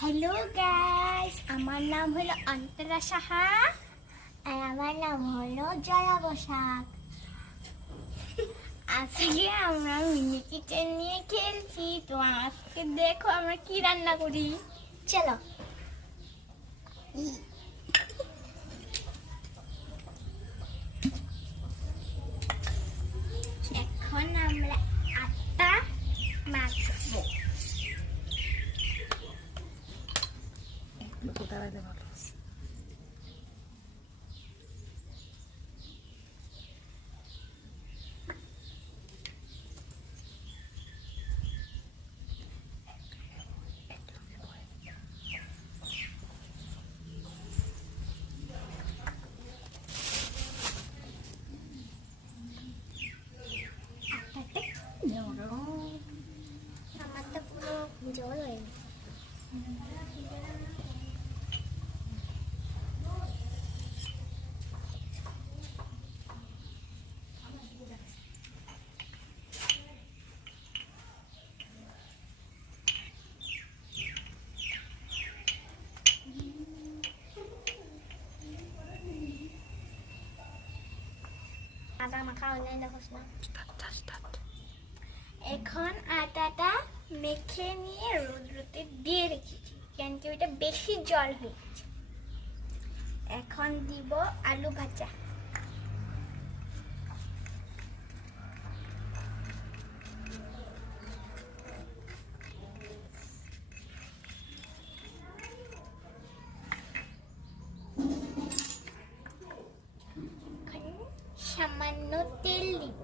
Hello guys, আমার নাম হলো অন্তরা সাহা আর আমার নাম হলো জয়া বসাক। আজকে আমরা মিনি কিচেন নিয়ে খেলছি। তো আজকে দেখো আমরা কি রান্না করি। চলো। এখন আমরা আটা মাখবো। আমার তো পুরো জল হয়ে গেছে। আটা মাখা হলে দেখোস না। এখন আটাটা মেখে নিয়ে রোদ্রুতে দিয়ে রেখেছি, কিন্তু ওইটা বেশি জল হয়ে গেছে। এখন দিব আলু ভাজা। এখন সামান্য তেল দিব।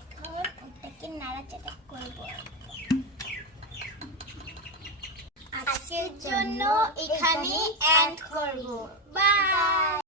এখন ওটাকে নাড়াচাড়া করবো। আজকের জন্য এখানেই এন্ড করব। বাই।